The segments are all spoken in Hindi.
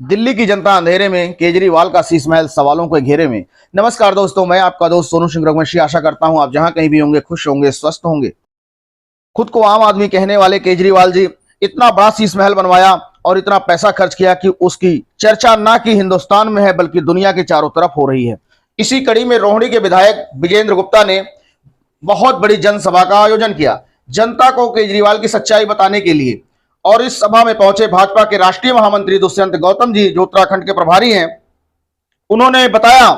दिल्ली की जनता अंधेरे में, केजरीवाल का शीशमहल सवालों के घेरे में। नमस्कार दोस्तों, मैं आपका दोस्त सोनू सिंह रघुवंशी। आशा करता हूं आप जहां कहीं भी होंगे खुश होंगे, स्वस्थ होंगे। खुद को आम आदमी कहने वाले केजरीवाल जी इतना बड़ा शीशमहल बनवाया और इतना पैसा खर्च किया कि उसकी चर्चा ना कि हिंदुस्तान में है बल्कि दुनिया के चारों तरफ हो रही है। इसी कड़ी में रोहिणी के विधायक विजेंद्र गुप्ता ने बहुत बड़ी जनसभा का आयोजन किया, जनता को केजरीवाल की सच्चाई बताने के लिए। और इस सभा में पहुंचे भाजपा के राष्ट्रीय महामंत्री दुष्यंत गौतम जी, जो उत्तराखंड के प्रभारी हैं, उन्होंने बताया।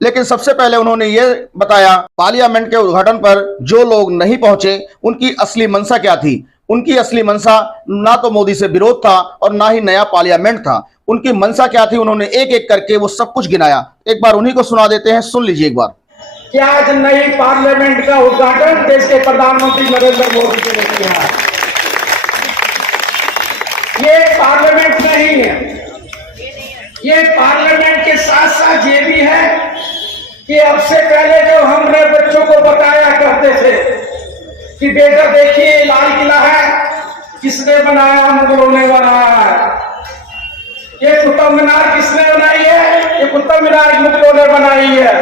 लेकिन सबसे पहले उन्होंने ये बताया पार्लियामेंट के उद्घाटन पर जो लोग नहीं पहुंचे उनकी असली मंशा क्या थी। उनकी असली मंशा ना तो मोदी से विरोध था और ना ही नया पार्लियामेंट था। उनकी मंशा क्या थी, उन्होंने एक एक करके वो सब कुछ गिनाया। एक बार उन्हीं को सुना देते हैं, सुन लीजिए एक बार। कि आज नई पार्लियामेंट का उद्घाटन देश के प्रधानमंत्री नरेंद्र मोदी जी ने किया है। ये पार्लियामेंट नहीं है, ये पार्लियामेंट के साथ साथ ये भी है कि अब से पहले जो हमने बच्चों को बताया करते थे कि बेटा देखिए लाल किला है, किसने बनाया? मुगलों ने बनाया है। ये कुतुब मीनार किसने बनाई है? ये कुतुब मीनार मुगलों ने बनाई है।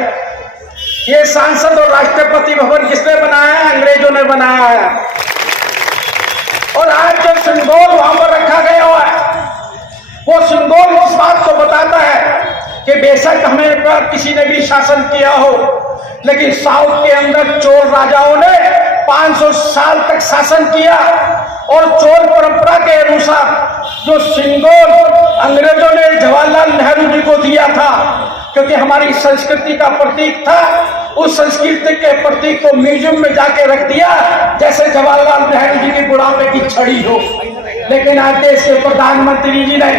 ये सांसद और राष्ट्रपति भवन किसने बनाया है? अंग्रेजों ने बनाया है। और आज जो सिंबल वहां पर रखा गया हुआ है, वो सिंबल उस बात को बताता है कि बेशक हमें पर किसी ने भी शासन किया हो, लेकिन साउथ के अंदर चोर राजाओं ने 500 साल तक शासन किया। और चोर परंपरा के अनुसार जो सिंबल अंग्रेजों ने जवाहरलाल नेहरू जी को दिया था, क्योंकि हमारी संस्कृति का प्रतीक था, उस संस्कृति के प्रतीक को म्यूजियम में जाके रख दिया, जैसे जवाहरलाल नेहरू जी की बुढ़ापे की छड़ी हो। लेकिन आज देश के प्रधानमंत्री जी ने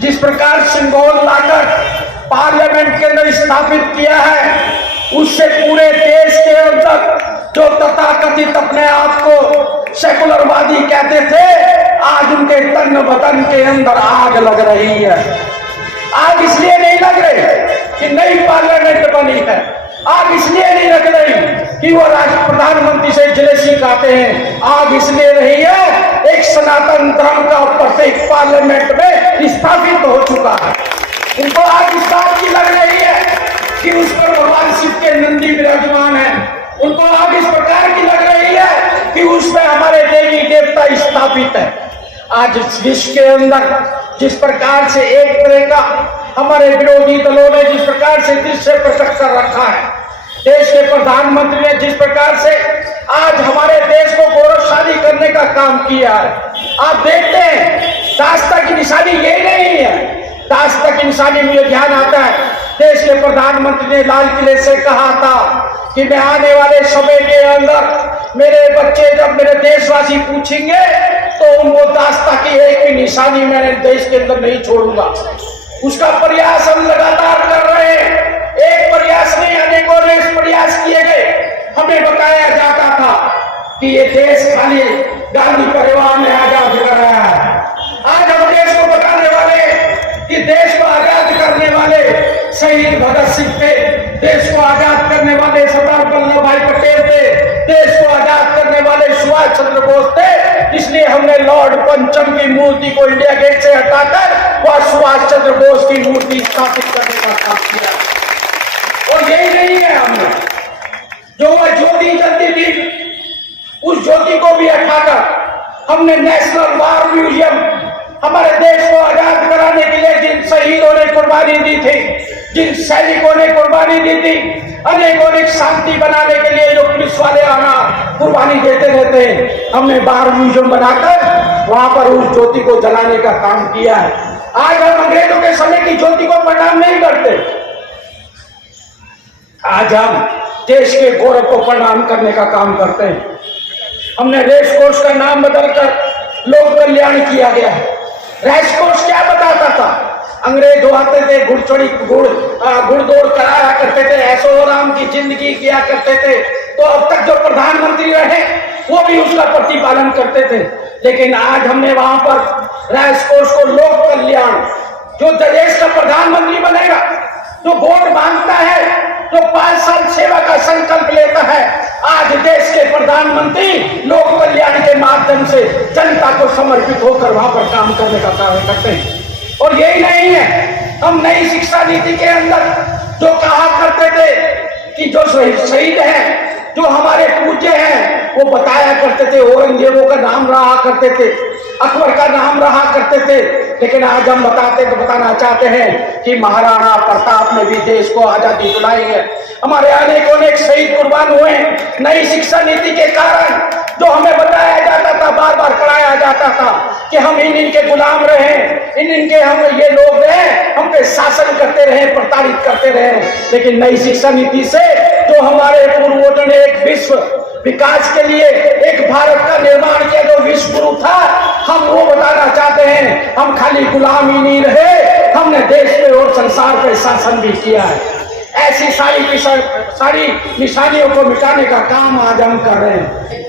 जिस प्रकार सिंबल लाकर पार्लियामेंट के अंदर स्थापित किया है, उससे पूरे देश के अंदर जो तथाकथित अपने आप को सेकुलरवादी कहते थे, आज उनके तन बदन के अंदर आग लग रही है। आग इसलिए नहीं लग रही कि नई पार्लियामेंट बनी है, आग इसलिए नहीं लग रही कि वो राष्ट्र प्रधानमंत्री से जलेसी खाते हैं, आग इसलिए रही है एक सनातन धर्म का प्रत्येक पार्लियामेंट में स्थापित हो चुका है। उनको आग इस बात की लग रही है कि उस पर भगवान शिव के नंदी विराजमान है। उनको आग इस प्रकार की लग रही है कि उसमें हमारे देवी देवता स्थापित है। आज विश्व के अंदर जिस प्रकार से एक तरह का हमारे विरोधी दलों ने जिस प्रकार से दृश्य प्रकट कर रखा है, देश के प्रधानमंत्री ने जिस प्रकार से आज हमारे देश को गौरवशाली करने का काम किया है, आप देखते हैं दास्ता की निशानी ये नहीं है। दास्ता की निशानी मुझे ध्यान आता है, देश के प्रधानमंत्री ने लाल किले से कहा था कि मैं आने वाले समय के अंदर मेरे बच्चे जब मेरे देशवासी पूछेंगे तो उनको दास्ता की एक भी निशानी मैंने देश के अंदर नहीं छोड़ूंगा। उसका प्रयास हम लगातार कर रहे हैं। एक प्रयास नहीं, अनेकों प्रयास किए गए। हमें बताया जाता था कि ये देश खाली गांधी परिवार ने आजाद कराया है। आज हम देश को बताने वाले कि देश को आजाद करने वाले शहीद भगत सिंह थे, देश को आजाद करने वाले सरदार वल्लभ भाई पटेल थे, देश को आजाद करने वाले सुभाष चंद्र बोस थे। इसलिए हमने लॉर्ड पंचम की मूर्ति को इंडिया गेट से हटाकर वह सुभाष चंद्र बोस की मूर्ति स्थापित करने का काम किया। और यही नहीं है, हमने जो वह ज्योति जलती थी, उस ज्योति को भी हटाकर हमने नेशनल वार म्यूजियम, हमारे देश को आजाद कराने के लिए जिन शहीदों ने कुर्बानी दी थी, जिन सैनिकों ने कुर्बानी दी थी, अनेकों ने शांति बनाने के लिए जो पुलिस वाले आना कुर्बानी देते रहते हैं, हमने वार म्यूजियम बनाकर वहां पर उस ज्योति को जलाने का काम किया है। आज हम अंग्रेजों के समय की ज्योति को प्रणाम नहीं करते, आज हम देश के गौरव को प्रणाम करने का काम करते हैं। हमने रेस कोर्स का नाम बदलकर लोक कल्याण किया गया है। रेस कोर्स क्या बताता था? अंग्रेज आते थे, घुड़दौड़ कराया करते थे, ऐशो आराम की जिंदगी किया करते थे। तो अब तक जो प्रधानमंत्री रहे वो भी उसका प्रतिपालन करते थे। लेकिन आज हमने वहां पर रेस कोर्स को लोक कल्याण, जो देश का प्रधानमंत्री बनेगा, जो वोट मांगता है, जो 5 साल सेवा का संकल्प लेता है, आज देश के प्रधानमंत्री लोक कल्याण के माध्यम से जनता को समर्पित होकर वहां पर काम करने का कार्य करते हैं। और यही नहीं है, हम नई शिक्षा नीति के अंदर जो कहा करते थे कि जो शहीद हैं, जो हमारे पूज्य हैं, वो बताया करते थे, औरंगजेबों का नाम रहा करते थे, अकबर का नाम रहा करते थे, लेकिन आज हम बताना चाहते हैं कि महाराणा प्रताप ने भी देश को आजादी दिलाई है। हमारे अनेक शहीद कुर्बान हुए नई शिक्षा नीति के कारण। जो हमें बताया जाता था, बार बार कराया जाता था कि हम इनके गुलाम रहे, इनके हम ये लोग रहे, हम पे शासन करते रहे, प्रताड़ित करते रहे। लेकिन नई शिक्षा नीति से जो हमारे पूर्वजों ने एक विश्व विकास के लिए एक भारत का निर्माण किया, जो विश्व गुरु था, हम वो बताना चाहते हैं। हम खाली गुलाम ही नहीं रहे, हमने देश पे और संसार पे शासन भी किया है। ऐसी सारी निशानियों को मिटाने का काम आज हम कर रहे हैं।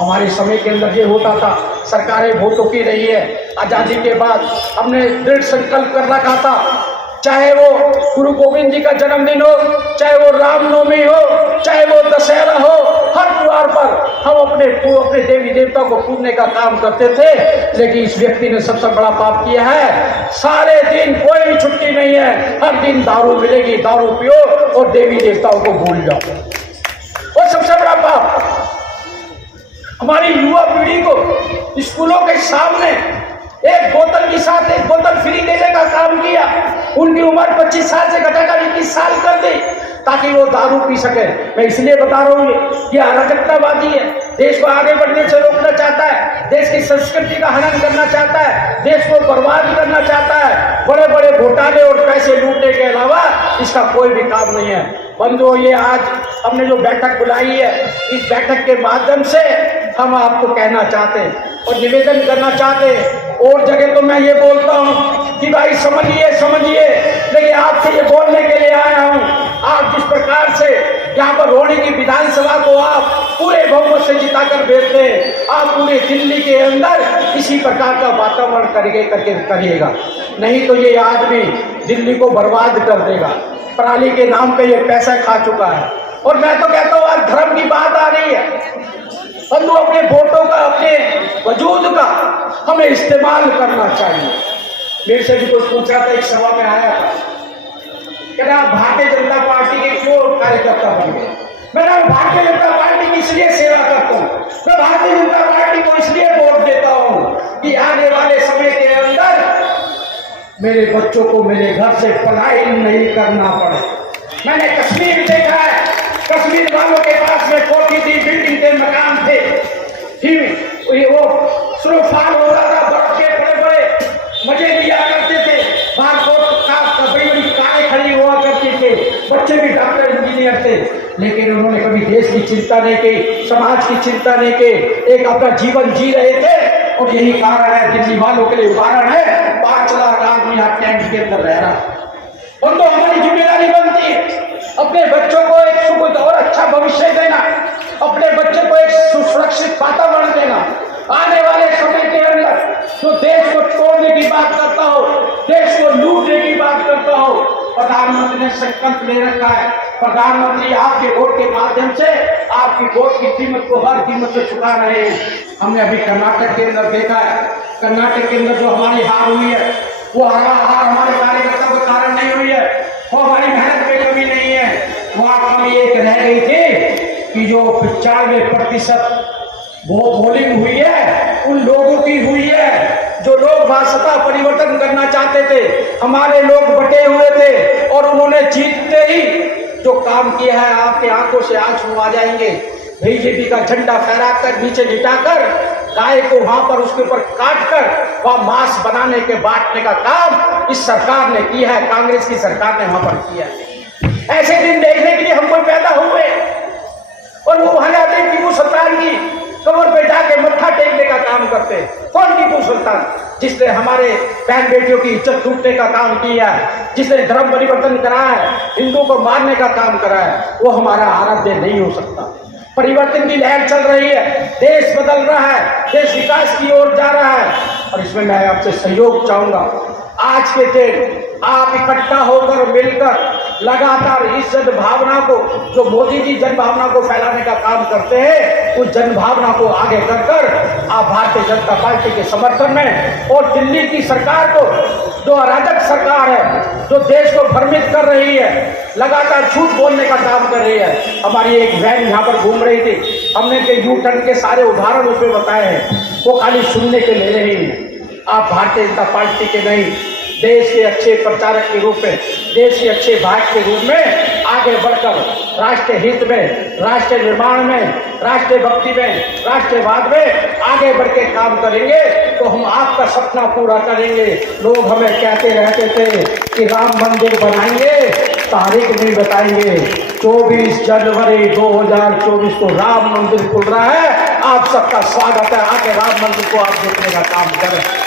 हमारे समय के अंदर ये होता था, सरकारें वोटों की रही है। आजादी के बाद हमने दृढ़ संकल्प कर रखा था, चाहे वो गुरु गोविंद जी का जन्मदिन हो, चाहे वो रामनवमी हो, चाहे वो दशहरा हो, हर त्योहार पर हम अपने देवी देवता को पूजने का काम करते थे। लेकिन इस व्यक्ति ने सबसे बड़ा पाप किया है, सारे दिन कोई भी छुट्टी नहीं है, हर दिन दारू मिलेगी, दारू पियो और देवी देवताओं को भूल जाओ। और सबसे बड़ा पाप हमारी युवा पीढ़ी को स्कूलों के सामने एक बोतल के साथ एक बोतल फ्री देने का काम किया। उनकी उम्र 25 साल से घटाकर 21 साल कर दी ताकि वो दारू पी सके। मैं इसलिए बता रहा हूँ ये अराजकतावादी है, देश को आगे बढ़ने से रोकना चाहता है, देश की संस्कृति का हनन करना चाहता है, देश को बर्बाद करना चाहता है। बड़े बड़े घोटाले और पैसे लूटने के अलावा इसका कोई भी काम नहीं है। बंधुओं, ये आज हमने जो बैठक बुलाई है, इस बैठक के माध्यम से हम आपको कहना चाहते हैं और निवेदन करना चाहते हैं। और जगह तो मैं ये बोलता हूँ कि भाई समझिए, लेकिन आपसे ये बोलने के लिए आया हूँ, आप जिस प्रकार से यहाँ पर रोहनी की विधानसभा को आप पूरे बहुमत से जिताकर भेजते हैं, आप पूरे दिल्ली के अंदर इसी प्रकार का वातावरण करिएगा, नहीं तो ये आदमी दिल्ली को बर्बाद कर देगा। पराली के नाम पे ये पैसा खा चुका है। और मैं तो कहता हूँ आज धर्म की बात आ रही है, बंधु अपने वोटों का, अपने वजूद का हमें इस्तेमाल करना चाहिए। मेरे से भी कोई पूछ रहा था, एक सभा में आया था, कह रहा भारतीय जनता पार्टी के क्यों कार्यकर्ता बन गए। मैं भारतीय जनता पार्टी की इसलिए सेवा करता हूँ, मैं भारतीय जनता पार्टी को इसलिए वोट देता हूँ कि आने वाले समय के अंदर मेरे बच्चों को मेरे घर से पढ़ाई नहीं करना पड़े। मैंने कश्मीर देखा है, कश्मीर वालों के पास में कोठी थी, बिल्डिंग के मकान थे, वो स्नोफॉल हो रहा था, बर्फ के बड़े बड़े मजे लिया करते थे, बाहर बड़ी बड़ी कारें खड़ी हुआ करती थे, बच्चे भी डॉक्टर इंजीनियर थे। लेकिन उन्होंने कभी देश की चिंता नहीं की, समाज की चिंता नहीं की, एक अपना जीवन जी रहे थे। और यही कारण है, दिल्ली वालों के लिए उदाहरण है, 5 लाख आदमी यहाँ टेंट के अंदर रह रहा है। और तो हमारी जिम्मेदारी बनती है अपने बच्चों को एक सुखद और अच्छा भविष्य देना, अपने बच्चों को एक सुरक्षित वातावरण देना। आने वाले समय के अंदर जो देश को तोड़ने की बात करता हो, देश को लूटने की बात करता हो, प्रधानमंत्री ने संकल्प ले रखा है। प्रधानमंत्री आपके वोट के माध्यम से आपकी वोट की कीमत को हर कीमत से चुका रहे हैं। हमने अभी कर्नाटक के अंदर देखा है, कर्नाटक के अंदर जो हमारी हार हुई है, वो हार हमारे कार्यकर्ताओं के कारण नहीं हुई है, वो हमारी मेहनत में कमी नहीं है। वहां कमी एक रह गई थी कि जो 95% वोटिंग हुई है उन लोगों की हुई है जो लोग सत्ता परिवर्तन करना चाहते थे। हमारे लोग बटे हुए थे और उन्होंने जीतते ही जो काम किया है, आपके आंखों से आंसू आ जाएंगे। बीजेपी का झंडा फहराकर नीचे लिटाकर गाय को वहां पर उसके ऊपर काटकर वहां मांस बनाने के बांटने का काम इस सरकार ने किया है, कांग्रेस की सरकार ने वहां पर किया है। ऐसे दिन देखने के लिए हम कोई पैदा हुए और वो वहां जाते टीपू सुल्तान की कमर पे जाके मत्था टेकने का काम करते। कौन टीपू सुल्तान? जिसने हमारे बहन बेटियों की इज्जत लूटने का काम किया है, जिसने धर्म परिवर्तन कराया है, हिंदू को मारने का काम करा है, वो हमारा आराध्य नहीं हो सकता। परिवर्तन की लहर चल रही है, देश बदल रहा है, देश विकास की ओर जा रहा है और इसमें मैं आपसे सहयोग चाहूंगा। आज के दिन आप इकट्ठा होकर मिलकर लगातार इस जन भावना को, जो मोदी जी जन भावना को फैलाने का काम करते हैं, उस जन भावना को आगे कर आप भारतीय जनता पार्टी के समर्थन में और दिल्ली की सरकार को, जो अराजक सरकार है, जो देश को भ्रमित कर रही है, लगातार झूठ बोलने का काम कर रही है। हमारी एक वैन यहाँ पर घूम रही थी, हमने के यू टर्न के सारे उदाहरण उसमें बताए हैं, वो खाली सुनने के ले रहे हैं। आप भारतीय जनता पार्टी के नहीं, देश के अच्छे प्रचारक के रूप में, देश के अच्छे भाग के रूप में आगे बढ़कर राष्ट्र हित में, राष्ट्र निर्माण में, राष्ट्र भक्ति में, राष्ट्रवाद में आगे बढ़ के काम करेंगे तो हम आपका सपना पूरा करेंगे। लोग हमें कहते रहते थे कि राम मंदिर बनाएंगे, तारीख नहीं बताएंगे। 24 जनवरी 2024 को राम मंदिर खुल रहा है। आप सबका स्वागत है, आके राम मंदिर को आप देखने का काम करें।